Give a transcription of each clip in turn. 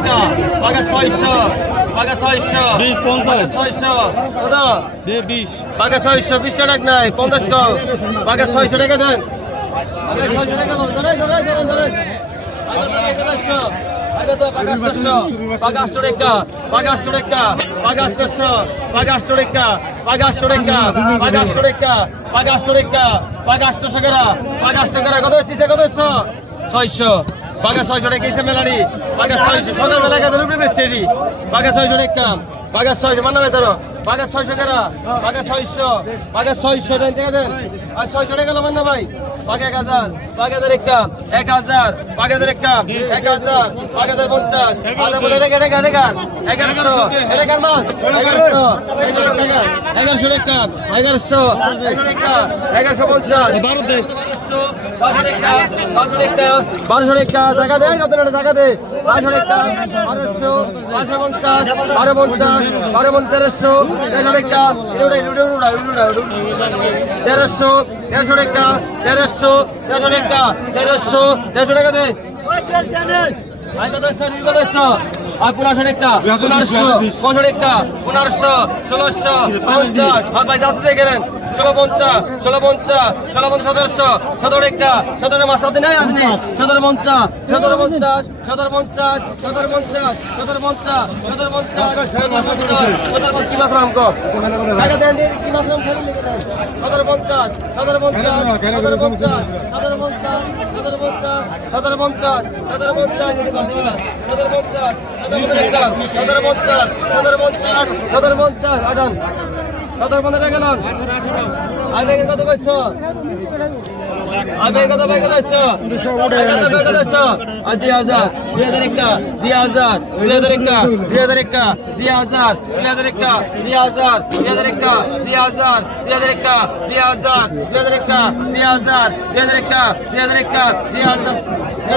টাকা পাকা 600 পাকা 600 20 50 600 কত দে 20 পাকা 600 20 টাকা নাই 50 কম পাকা 600 টাকা দেন পাকা 600 টাকা বল ধরে আগে তো পাকা 800 পাকা 800 টাকা পাকা 800 টাকা পাকা 800 পাকা 800 টাকা পাকা 800 টাকা পাকা 800 টাকা পাকা 800 টাকা পাকা 800 টাকা পাকা 800 টাকা কত হচ্ছে কত 600 পাকা 600 টাকা কিসে মেলারি পাকা 600 সদর মেলা কাদের উপরে বেচছেরি পাকা 600 টাকা পাকা 600 মানবে ধরো পাকা 600 টাকা পাকা 600 দেন টাকা দেন আর 600 টাকা লবেন না ভাই পাকা 1000 পাকা 1000 টাকা 1000 পাকা 1000 টাকা 1000 পাকা 1050 আদা বলে রেখে 1100 টাকা মাস 1100 টাকা 1100 টাকা 1100 টাকা 1150 12 দে 1200 টাকা টাকা দে কত টাকা দে 500 টাকা 1200 550 1250 1300 টাকা 1300 টাকা 1300 টাকা 1300 টাকা দে আই কত স্যার কত স্যার আর 1500 টাকা 1500 টাকা 1500 1600 50 আর ভাই যাচ্ছে দেখেন 1650 1750 টাকা 17 মাস সাথে নাই আপনি 1750 কি মাস রাম কো টাকা দেন কি মাস রাম খালি লিখে দেন 1750 আগান 17 টাকা গেলাম আর বেগে কত কইছো আর বেগে কত বেগে কইছো 2000 টাকা 2000 টাকা 2000 টাকা 2000 টাকা 2000 টাকা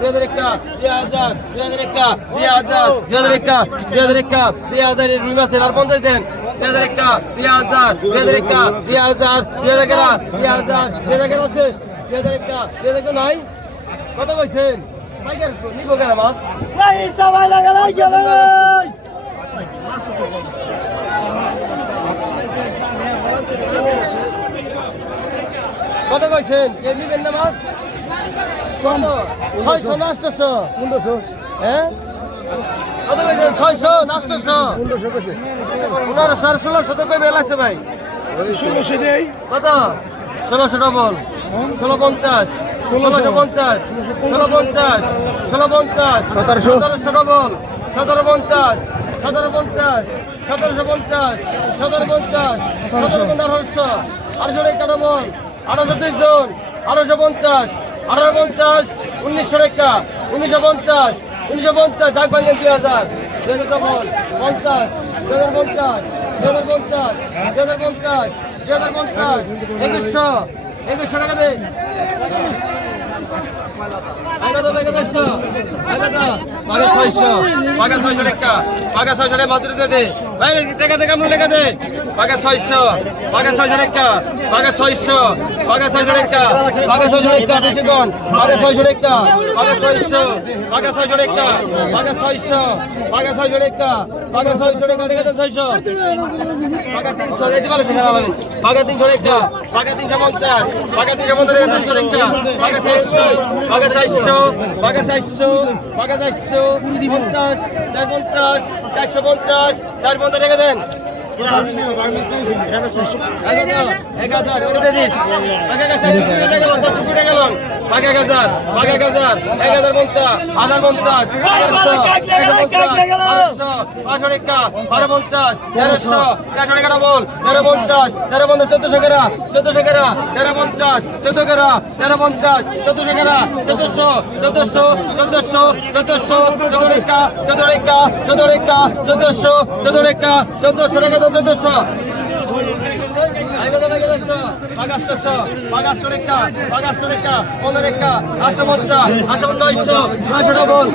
2000 টাকা 2000 টাকা 2000 টাকা 2000 টাকা 2000 রুই মাছের আর 50 দেন 2000 টাকা 2000 টাকা 2000 আছে 2000 টাকা নাই কত কইছেন পাইকার নিব কেন মাছ কত কইছেন কে নিবেন না মাছ কত 600 না 800 1500 হ্যাঁ কত কইছেন 600 না 800 1500 কইছে 1500 1600 তো কই বেলাছে ভাই 1600 দেই কত 1600 ডবল 1650 1650 1650 1650 1700 ডবল 1750 1750 1750 1750 1750 800 টাকা ডবল 830 জন 850 1850 1900 টাকা 1950 1950 ডাক ভাঙেন 2000 ডবল 50 2050 2050 2050 2050 2100 টাকা দে আগা তো বেগে দেখছো আগা তো পাগা 600 টাকা পাগা 600 টাকা মাত্র দে ভাই টাকা দে কামু লেখা দে পাগা 600 টাকা পাগা 600 টাকা পাগা 600 টাকা বেশি কোন পাগা 600 টাকা পাগা 600 পাগা 600 টাকা পাগা 600 পাগা 600 টাকা পাগা 600 টাকা টাকা 600 পাগা 300 দিতে পারবে না ভাই পাগা 300 টাকা পাগা 350 পাগা 350 টাকা পাগা 600 পাগা 400 পাগা 400 পাগা 400 50 450 450 450 টাকা দেন 1000 ওটা দিয়ে দিস পাগা 400 টাকা 10 টাকা গেল পাগা 1000 1050 1050 500 টাকা 550 1300 টাকা বল 1350 1400 টাকা 1400 টাকা 1350 14 টাকা 1350 1400 টাকা 1400 টাকা 1400 টাকা 1400 টাকা পাগাষ্টশো পাগাষ্ট রেখা পাগাষ্ট রেখা 15 রেখা 850 900 ডবল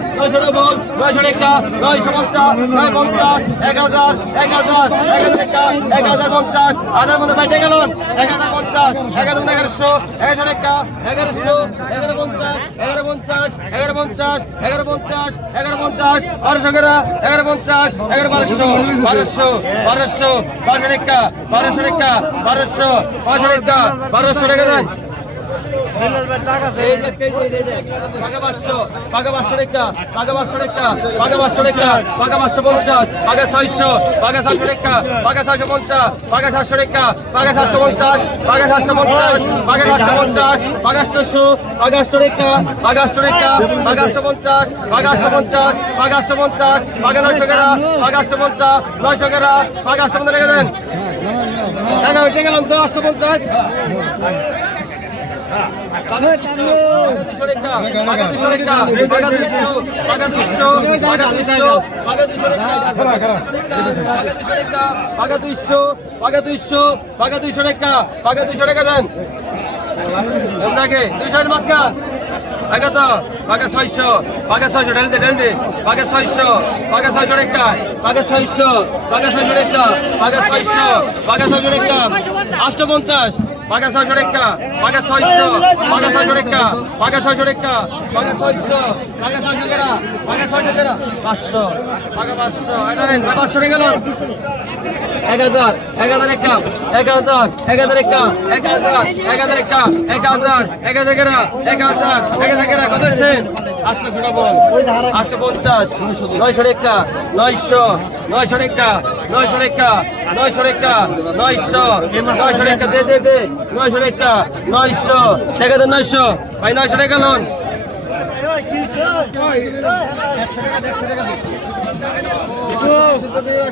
900 রেখা 950 950 1000 রেখা 1050 1000 মধ্যে বাইটে গেল 1050 1100 1100 রেখা 1100 1150 1150 1150 1150 1150 1200 গেরা 1150 1100 1200 রেখা 1200 রেখা 1200 রেখা 1200 টাকা দেন পাগা 500 রেখা পাগা 500 রেখা পাগা 550 পাগা 600 পাগা 600 রেখা পাগা 650 পাগা 700 রেখা পাগা 750 পাগা 750 পাগা 750 পাগা 800 পাগা 800 রেখা পাগা 800 রেখা পাগা 850 পাগা 850 পাগা 850 পাগা 900 গেরা পাগা 850 900 গেরা পাগা 850 রেখা দেন টাকা উঠে গেলাম তো 850 পাগা 200 রেখা পাগা 200 রেখা পাগা 200 পাগা 200 পাগা 200 পাগা 200 রেখা পাগা 200 রেখা পাগা 200 পাগা 200 পাগা 200 রেখা পাগা 200 রেখা দেন আপনাকে 200 এর মাসকা পাগা তো পাগা 600 পাগা 600 ঢেলতে পাগা 600 পাগা 600 রেখা পাগা 600 পাগা 600 রেখা পাগা 600 পাগা 600 রেখা 850 পাগা 600 রেখা পাগা 600 পাগা 600 রেখা পাগা 600 রেখা পাগা 600 পাগা 600 গেরা পাগা 600 গেরা 500 পাগা 500 এটা নেন 500 রে গেল 1000 রেখা 1000 রেখা 1000 রেখা 1000 গেরা 1000 গেরা কত আছে 800 ডবল 850 900 রেখা 900 রেখা 900 রেখা 900 রেখা 900 রেখা দে 900 রেখা 900 টাকা দেন 900 ভাই 900 টাকা লোন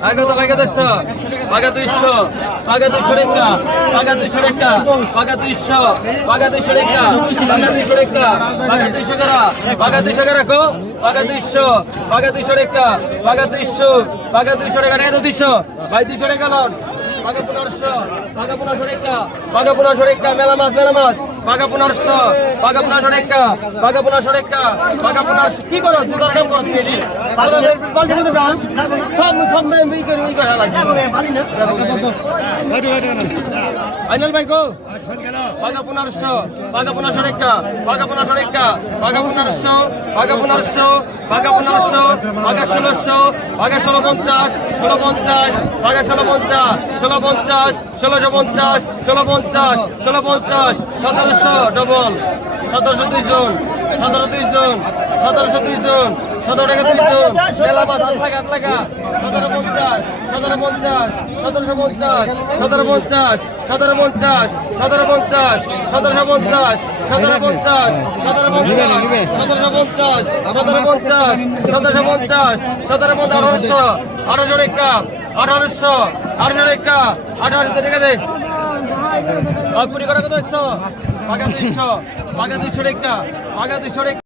আগত ভাইকে 200 পাগা 200 পাগা 200 রেখা পাগা 200 রেখা পাগা 200 পাগা 200 রেখা পাগা 200 রেখা পাগা 200 গেরা পাগা 200 গেরা কো পাগা 200 পাগা 200 রেখা পাগা 200 পাগা 200 রেখা টাকা 200 ভাই 200 রেখা লোন পাগা 1500 পাগা 1500 রেখা পাগা 1500 রেখা মেলা মাছ পাগা 1500 পাগা 1500 রেখা পাগা 1500 রেখা পাগা 1500 কি করো দুটো দাম করতে দিলি পাগা বলতে বলতে দাম সব মেম্বি করে লাগবে ফাইনাল ভাই গো পাগা 1500 পাগা 1500 রেখা পাগা 1500 রেখা পাগা 1500 পাগা 1500 পাগা 1500 পাগা 1600 পাগা 1650 1650 পাগা 1650 1650 1650 1650 1650 1700 ডবল 1700 দুইজন 1700 দুইজন 1700 দুইজন 17 টাকা দুইজন মেলা বাদ হাত লাগা 1750 1750 1750 1750 1750 1750 1750 1750 1750 1800 রেখা 1800 রেখা 1800 টাকা দে পুরি করা কত 100 পাগা 200 রেখা পাগা 200 রেখা